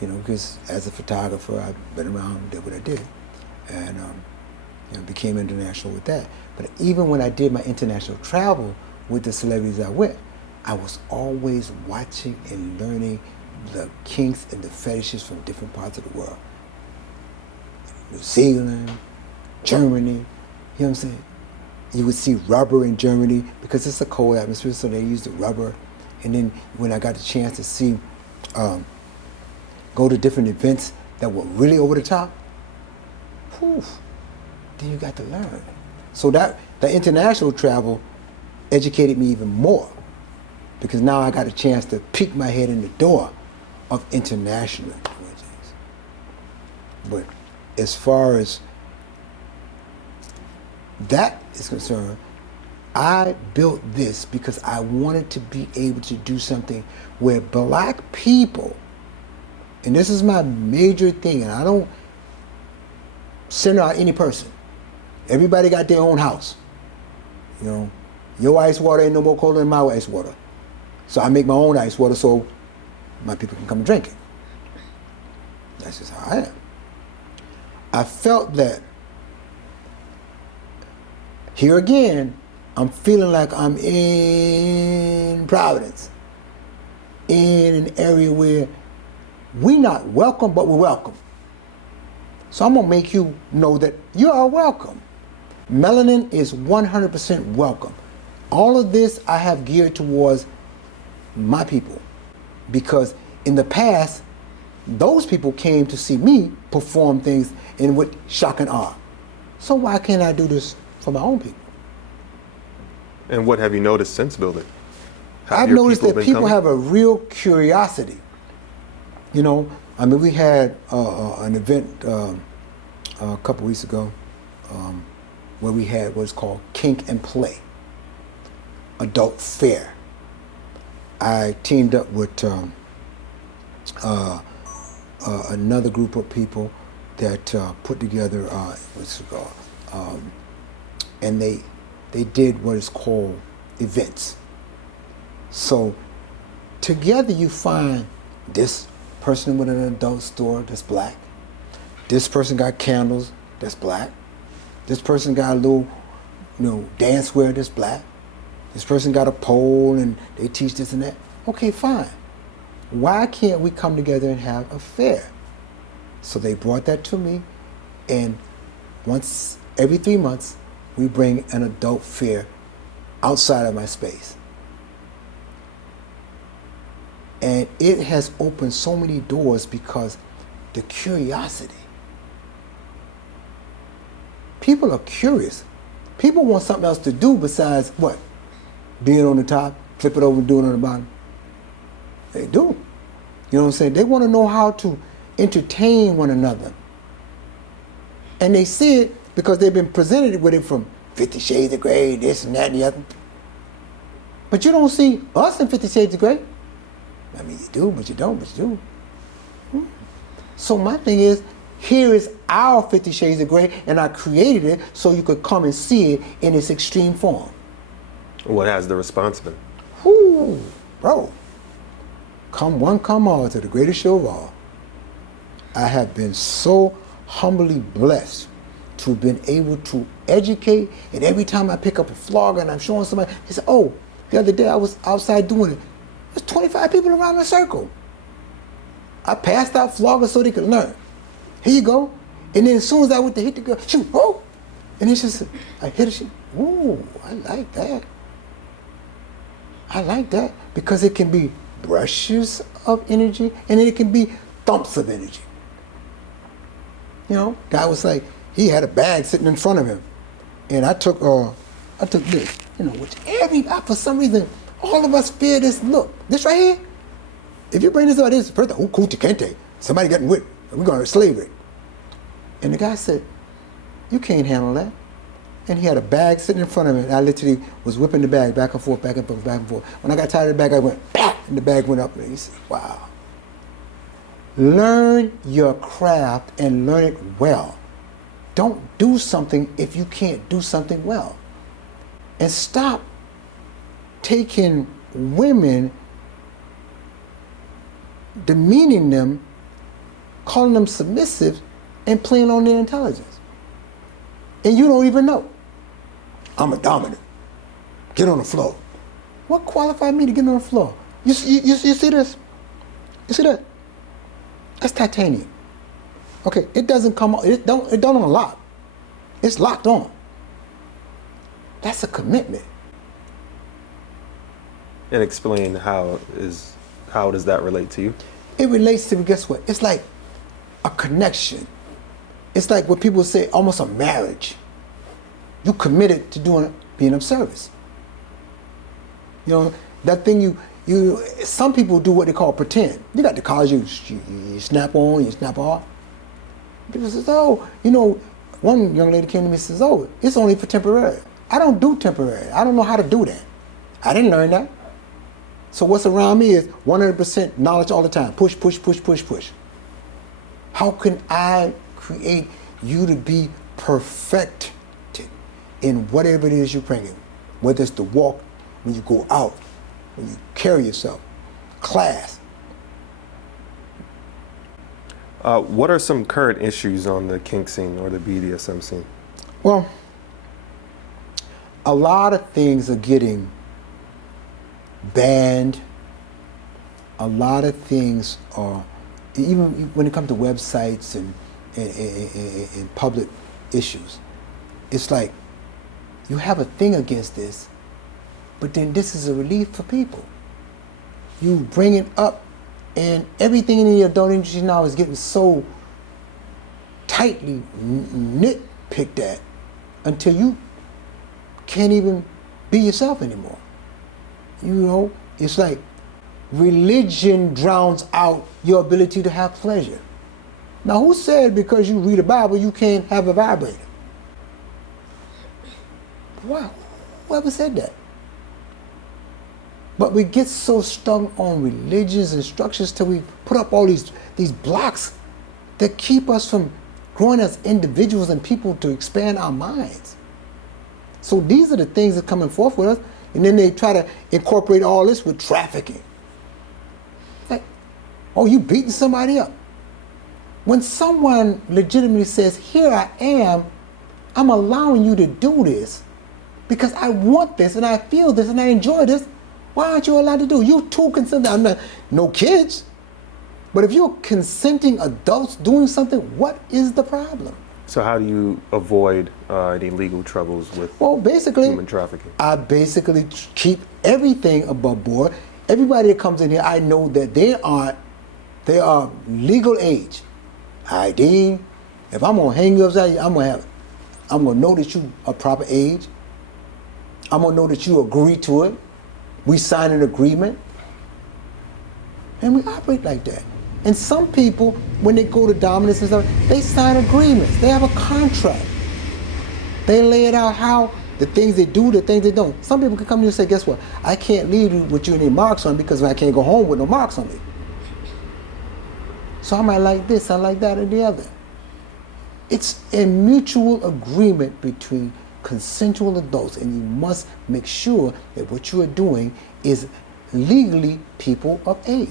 you know, because as a photographer, I've been around, did what I did, and you know, became international with that. But even when I did my international travel with the celebrities I went, I was always watching and learning the kinks and the fetishes from different parts of the world. New Zealand, Germany, you know what I'm saying? You would see rubber in Germany because it's a cold atmosphere, so they use the rubber And then when I got the chance to see, go to different events that were really over the top, whew, then you got to learn. So that the international travel educated me even more, because now I got a chance to peek my head in the door of international weddings. But as far as that is concerned, I built this because I wanted to be able to do something where black people, and this is my major thing, and I don't single out any person. Everybody got their own house. You know, your ice water ain't no more colder than my ice water. So I make my own ice water so my people can come and drink it. That's just how I am. I felt that here again, I'm feeling like I'm in Providence, in an area where we're not welcome, but we're welcome. So I'm gonna make you know that you are welcome. Melanin is 100% welcome. All of this I have geared towards my people, because in the past, those people came to see me perform things in with shock and awe. So why can't I do this for my own people? And what have you noticed since building? I've noticed that people have a real curiosity. You know, I mean, we had an event a couple weeks ago where we had what's called Kink and Play, adult fair. I teamed up with another group of people that put together what's it called, and they did what is called events. So together you find this person with an adult store that's black. This person got candles that's black. This person got a little, dance wear that's black. This person got a pole and they teach this and that. Okay, fine. Why can't we come together and have a fair? So they brought that to me, and once every 3 months, we bring an adult fair outside of my space. And it has opened so many doors because the curiosity. People are curious. People want something else to do besides what? Being on the top, flip it over and do it on the bottom. They do. You know what I'm saying? They want to know how to entertain one another. And they see it because they've been presented with it from 50 Shades of Grey, this and that and the other. But you don't see us in 50 Shades of Grey. I mean, you do, but you don't, but you do. So my thing is, here is our 50 Shades of Grey, and I created it so you could come and see it in its extreme form. What has the response been? Whoo, bro. Come one, come all to the greatest show of all. I have been so humbly blessed to have been able to educate, and every time I pick up a flogger and I'm showing somebody, they say, oh, the other day I was outside doing it. There's 25 people around the circle. I passed out floggers so they could learn. Here you go. And then as soon as I went to hit the girl, shoot, whoa. And it's just, I hit her, she, ooh, I like that. I like that because it can be brushes of energy and then it can be thumps of energy. You know, guy was like, he had a bag sitting in front of him. And I took this, which for some reason, all of us fear this look. This right here, if you bring this out, this first, oh, Kuta Kente, somebody getting whipped, we're going to slavery. And the guy said, you can't handle that. And he had a bag sitting in front of him, and I literally was whipping the bag back and forth, back and forth, back and forth. When I got tired of the bag, I went, bah! And the bag went up, and he said, wow. Learn your craft and learn it well. Don't do something if you can't do something well. And stop taking women, demeaning them, calling them submissive, and playing on their intelligence. And you don't even know. I'm a dominant. Get on the floor. What qualified me to get on the floor? You see this? You see that? That's titanium. Okay, it doesn't come on, it don't unlock. It's locked on. That's a commitment. And explain how does that relate to you? It relates to, guess what? It's like a connection. It's like what people say, almost a marriage. You committed to being of service. You know, that thing some people do what they call pretend. You got the cars you snap on, you snap off. People says, oh, you know, one young lady came to me and says, oh, it's only for temporary. I don't do temporary. I don't know how to do that. I didn't learn that. So what's around me is 100% knowledge all the time. Push, push, push, push, push. How can I create you to be perfected in whatever it is you're bringing? Whether it's the walk, when you go out, when you carry yourself, class. What are some current issues on the kink scene or the BDSM scene? Well, a lot of things are getting banned. A lot of things are, even when it comes to websites and public issues, it's like you have a thing against this, but then this is a relief for people. You bring it up, and everything in the adult industry now is getting so tightly nitpicked at until you can't even be yourself anymore. You know, it's like religion drowns out your ability to have pleasure. Now, who said because you read a Bible you can't have a vibrator? Wow, whoever said that? But we get so stuck on religions and structures till we put up all these blocks that keep us from growing as individuals and people to expand our minds. So these are the things that are coming forth with us, and then they try to incorporate all this with trafficking. Like, oh, you beating somebody up. When someone legitimately says, here I am, I'm allowing you to do this because I want this and I feel this and I enjoy this, why aren't you allowed to do it? You too consent. I'm not, no kids. But if you're consenting adults doing something, what is the problem? So how do you avoid any legal troubles with basically, human trafficking? I basically keep everything above board. Everybody that comes in here, I know that they are legal age. ID. If I'm gonna hang you upside, I'm gonna know that you are proper age. I'm gonna know that you agree to it. We sign an agreement, and we operate like that. And some people, when they go to dominance and stuff, they sign agreements. They have a contract. They lay it out how the things they do, the things they don't. Some people can come to you and say, guess what? I can't leave with you any marks on because I can't go home with no marks on me. So I might like this, I like that, or the other. It's a mutual agreement between consensual adults, and you must make sure that what you are doing is legally people of age.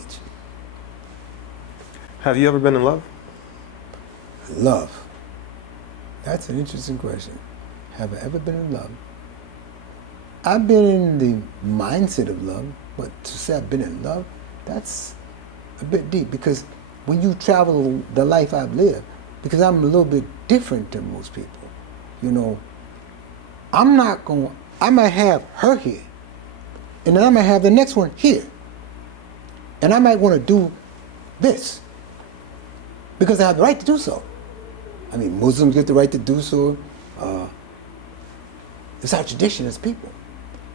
Have you ever been in love? Love. That's an interesting question. Have I ever been in love? I've been in the mindset of love, but to say I've been in love, that's a bit deep, because when you travel the life I've lived, because I'm a little bit different than most people, you know, I might have her here, and then I might have the next one here, and I might want to do this, because I have the right to do so. I mean, Muslims get the right to do so. It's our tradition as people.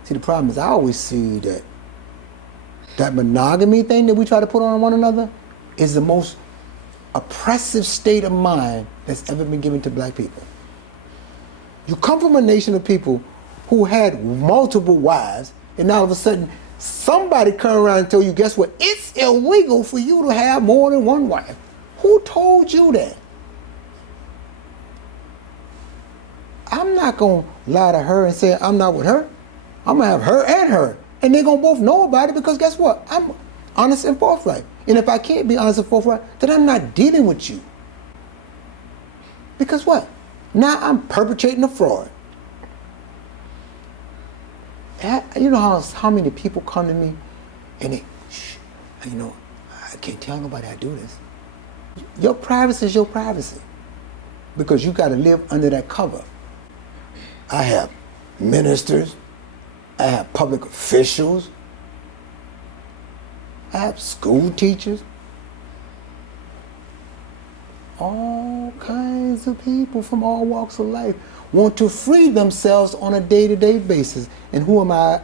See, the problem is I always see that monogamy thing that we try to put on one another is the most oppressive state of mind that's ever been given to black people. You come from a nation of people who had multiple wives, and all of a sudden somebody come around and tell you, guess what? It's illegal for you to have more than one wife. Who told you that? I'm not going to lie to her and say I'm not with her. I'm going to have her and her. And they're going to both know about it, because guess what? I'm honest and forthright. And if I can't be honest and forthright, then I'm not dealing with you. Because what? Now I'm perpetrating a fraud. You know how many people come to me and they, you know, I can't tell nobody I do this. Your privacy is your privacy, because you got to live under that cover. I have ministers, I have public officials, I have school teachers. All kinds of people from all walks of life want to free themselves on a day-to-day basis. And who am I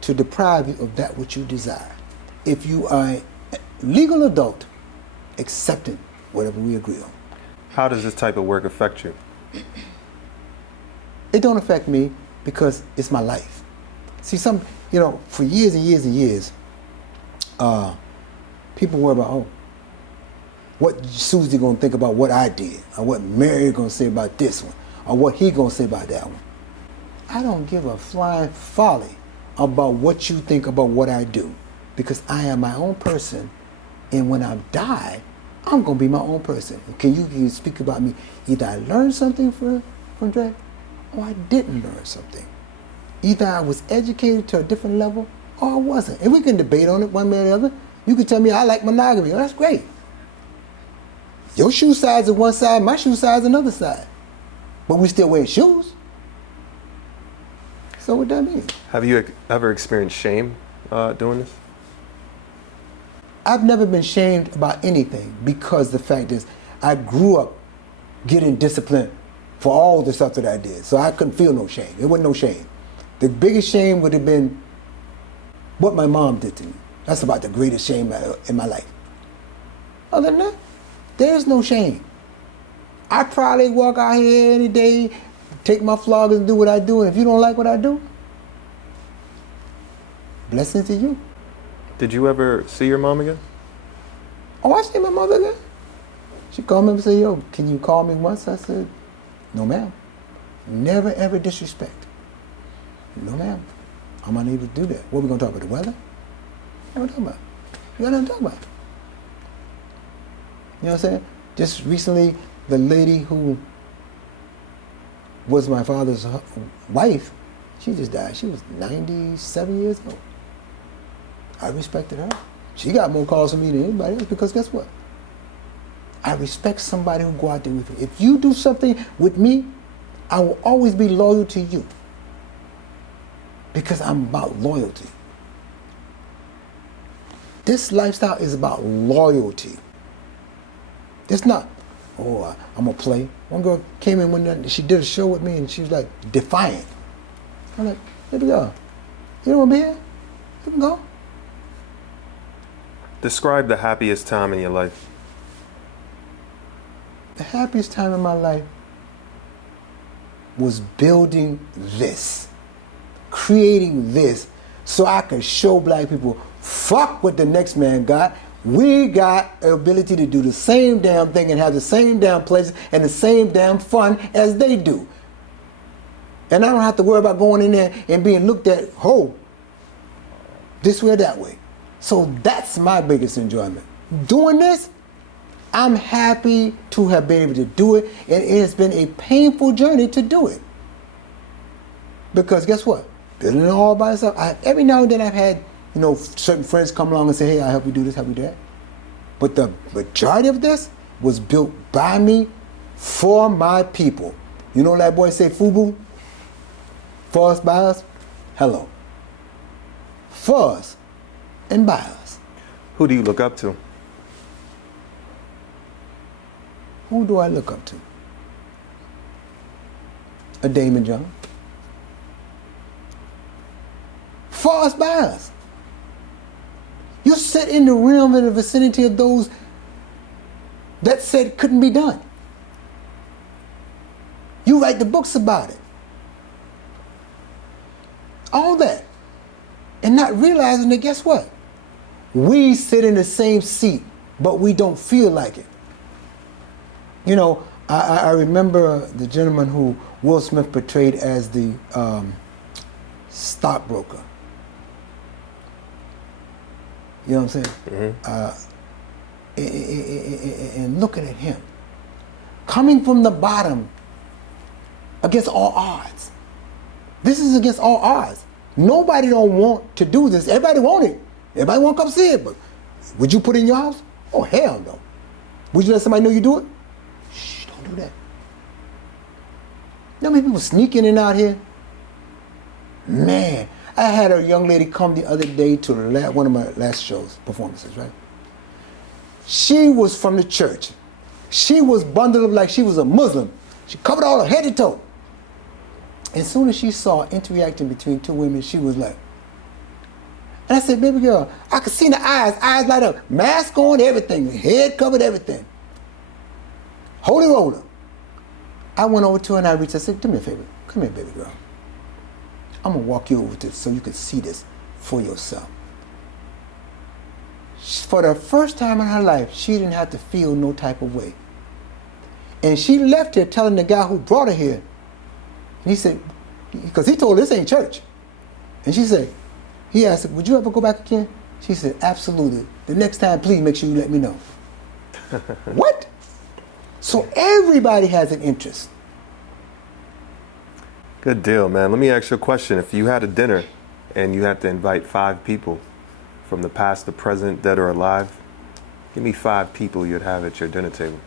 to deprive you of that which you desire? If you are a legal adult, accepting whatever we agree on. How does this type of work affect you? It don't affect me because it's my life. See, for years and years and years, people worry about, what Susie gonna think about what I did, or what Mary gonna say about this one, or what he gonna say about that one. I don't give a flying folly about what you think about what I do, because I am my own person, and when I die, I'm gonna be my own person. Can you speak about me? Either I learned something from drag, or I didn't learn something. Either I was educated to a different level, or I wasn't. And we can debate on it one way or the other. You can tell me I like monogamy. Oh, that's great. Your shoe size is one side, my shoe size is another side. But we still wear shoes. So what that mean? Have you ever experienced shame doing this? I've never been shamed about anything, because the fact is I grew up getting disciplined for all the stuff that I did. So I couldn't feel no shame. There wasn't no shame. The biggest shame would have been what my mom did to me. That's about the greatest shame in my life. Other than that, there's no shame. I probably walk out here any day, take my floggers and do what I do. And if you don't like what I do, blessings to you. Did you ever see your mom again? Oh, I see my mother again. She called me and said, yo, can you call me once? I said, no, ma'am. Never, ever disrespect. No, ma'am. I'm unable to do that. What are we going to talk about? The weather? What are we talking about? You got nothing to talk about. You know what I'm saying? Just recently, the lady who was my father's wife, she just died. She was 97 years old. I respected her. She got more calls from me than anybody else, because guess what? I respect somebody who go out there with me. If you do something with me, I will always be loyal to you, because I'm about loyalty. This lifestyle is about loyalty. It's not, I'm going to play. One girl came in one night, she did a show with me, and she was like, defiant. I'm like, here we go. You don't want to be here? You can go. Describe the happiest time in your life. The happiest time in my life was building this, creating this, so I could show black people, fuck what the next man got. We got the ability to do the same damn thing and have the same damn places and the same damn fun as they do. And I don't have to worry about going in there and being looked at, this way or that way. So that's my biggest enjoyment. Doing this, I'm happy to have been able to do it, and it has been a painful journey to do it. Because guess what? Building it all by itself. Every now and then I've had, certain friends come along and say, hey, I help you do this, help you do that. But the majority of this was built by me, for my people. You know that boy say, FUBU? For us, by us? Hello. For us and by us. Who do you look up to? Who do I look up to? A Damon Young. For us, by us. You sit in the realm in the vicinity of those that said couldn't be done. You write the books about it. All that. And not realizing that, guess what? We sit in the same seat, but we don't feel like it. I remember the gentleman who Will Smith portrayed as the stockbroker. You know what I'm saying? Mm-hmm. And looking at him, coming from the bottom against all odds. This is against all odds. Nobody don't want to do this. Everybody want it. Everybody want to come see it. But would you put it in your house? Oh, hell no. Would you let somebody know you do it? Shh, don't do that. You know how many people sneaking in and out here? Man, I had a young lady come the other day to one of my last shows, performances, right? She was from the church. She was bundled up like she was a Muslim. She covered all her head to toe. And as soon as she saw interacting between two women, she was like, and I said, baby girl, I could see the eyes light up, mask on, everything, head covered, everything. Holy roller. I went over to her and I reached, I said, do me a favor, come here, baby girl. I'm gonna walk you over to this so you can see this for yourself. For the first time in her life, she didn't have to feel no type of way. And she left here telling the guy who brought her here, and he said, because he told her this ain't church. And she said, he asked, would you ever go back again? She said, absolutely. The next time, please make sure you let me know. What? So everybody has an interest. Good deal, man. Let me ask you a question. If you had a dinner and you had to invite 5 people from the past, the present, dead or alive, give me 5 people you'd have at your dinner table.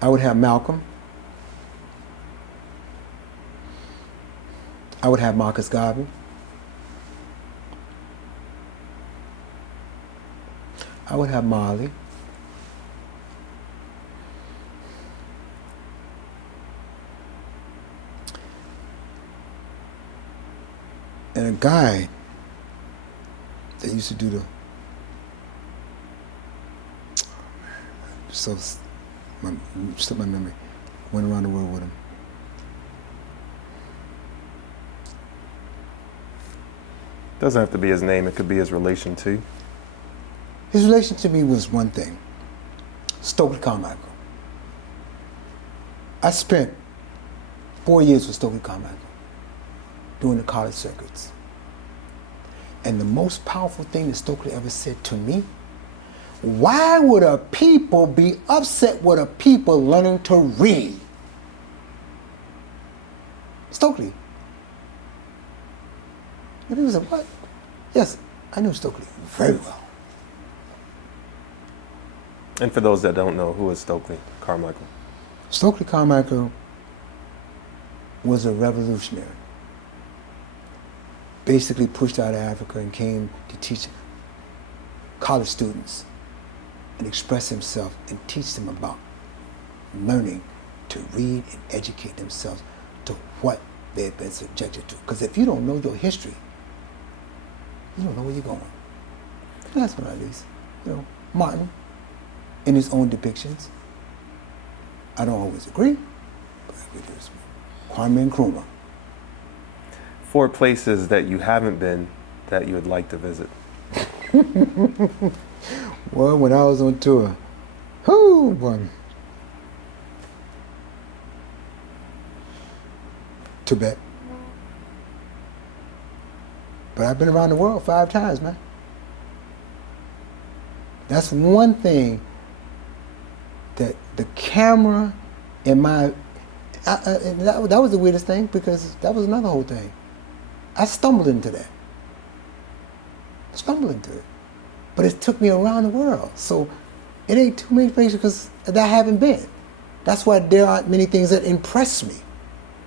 I would have Malcolm. I would have Marcus Garvey. I would have Marley. And a guy that used to do the slipped my memory. Went around the world with him. Doesn't have to be his name. It could be his relation to you. His relation to me was one thing. Stokely Carmichael. I spent 4 years with Stokely Carmichael doing the college circuits. And the most powerful thing that Stokely ever said to me, why would a people be upset with a people learning to read? Stokely. And people said, what? Yes, I knew Stokely very well. And for those that don't know, who is Stokely Carmichael? Stokely Carmichael was a revolutionary. Basically pushed out of Africa and came to teach college students and express himself and teach them about learning to read and educate themselves to what they have been subjected to. Because if you don't know your history, you don't know where you're going. And that's what I least, Martin, in his own depictions. I don't always agree, but I agree with Kwame Nkrumah. 4 places that you haven't been that you would like to visit. Well, when I was on tour, boy. Tibet. But I've been around the world 5 times, man. That's one thing that the camera in my, that was the weirdest thing, because that was another whole thing. I stumbled into that. But it took me around the world. So it ain't too many places that I haven't been. That's why there aren't many things that impress me.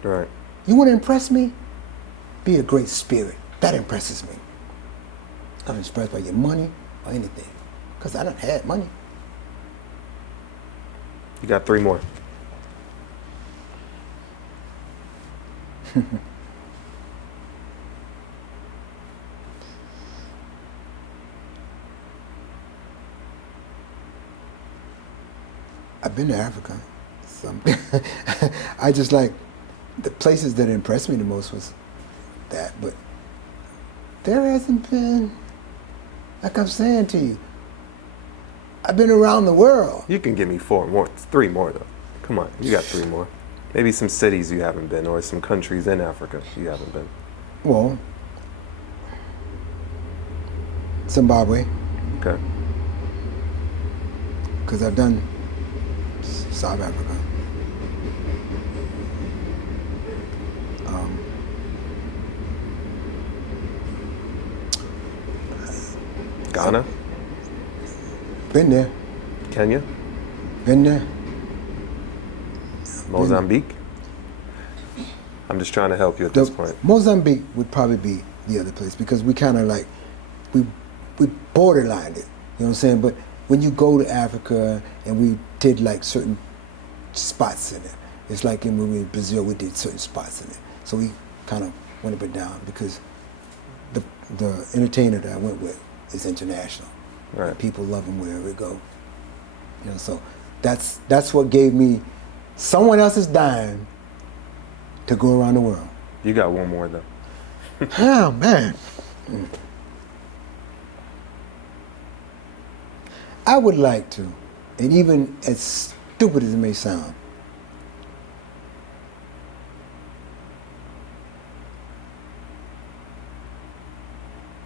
Right. You want to impress me? Be a great spirit. That impresses me. I'm impressed by your money or anything, because I done had money. You got 3 more. I've been to Africa. I just like, the places that impressed me the most was that, but there hasn't been, like I'm saying to you, I've been around the world. You can give me 4 more, 3 more though. Come on, you got 3 more. Maybe some cities you haven't been, or some countries in Africa you haven't been. Well, Zimbabwe. Okay. Because I've done South Africa. Ghana? Been there. Kenya? Been there. Mozambique? I'm just trying to help you at this point. Mozambique would probably be the other place because we kind of like, we borderlined it. You know what I'm saying? But when you go to Africa and we did like certain spots in it, it's like when we were in Brazil, we did certain spots in it. So we kind of went up and down because the entertainer that I went with is international. Right. People love him wherever we go. You know, so that's what gave me someone else's dime to go around the world. You got one more though. Oh man. I would like to, and even as stupid as it may sound,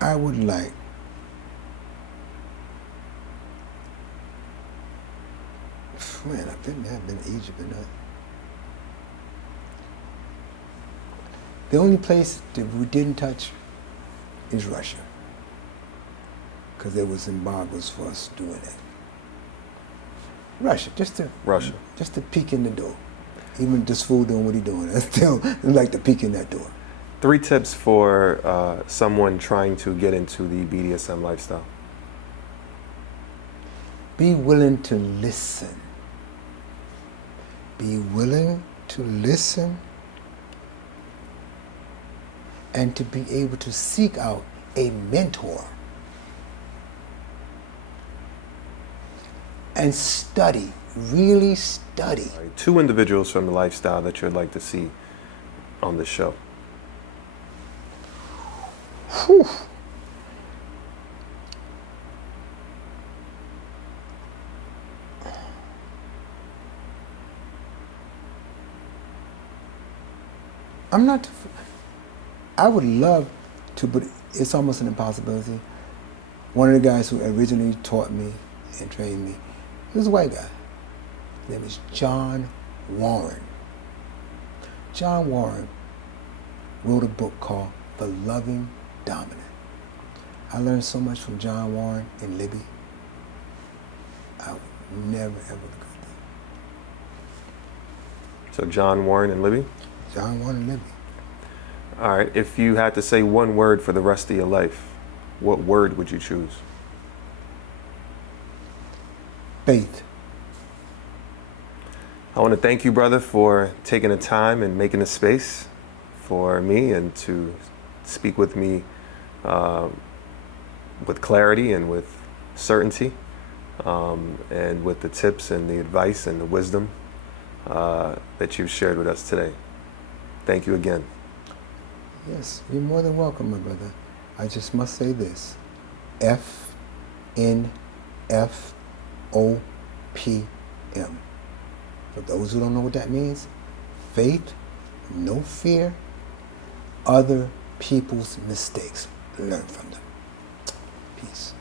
I would like man, I've been to Egypt and the only place that we didn't touch is Russia, because there was embargoes for us doing that. Russia, just to peek in the door. Even this fool doing what he doing, I still like to peek in that door. 3 tips for someone trying to get into the BDSM lifestyle. Be willing to listen. Be willing to listen and to be able to seek out a mentor and study, really study. 2 individuals from the lifestyle that you'd like to see on the show. Whew. I would love to, but it's almost an impossibility. One of the guys who originally taught me and trained me, he was a white guy. His name is John Warren. John Warren wrote a book called The Loving Dominant. I learned so much from John Warren in Libby. I would never, ever regret that. So John Warren and Libby? John Warren and Libby. All right, if you had to say one word for the rest of your life, what word would you choose? Faith. I want to thank you, brother, for taking the time and making the space for me and to speak with me with clarity and with certainty, and with the tips and the advice and the wisdom that you've shared with us today. Thank you again. Yes, you're more than welcome, my brother. I just must say this. FNFOPM. For those who don't know what that means, faith, no fear, other people's mistakes. Learn from them. Peace.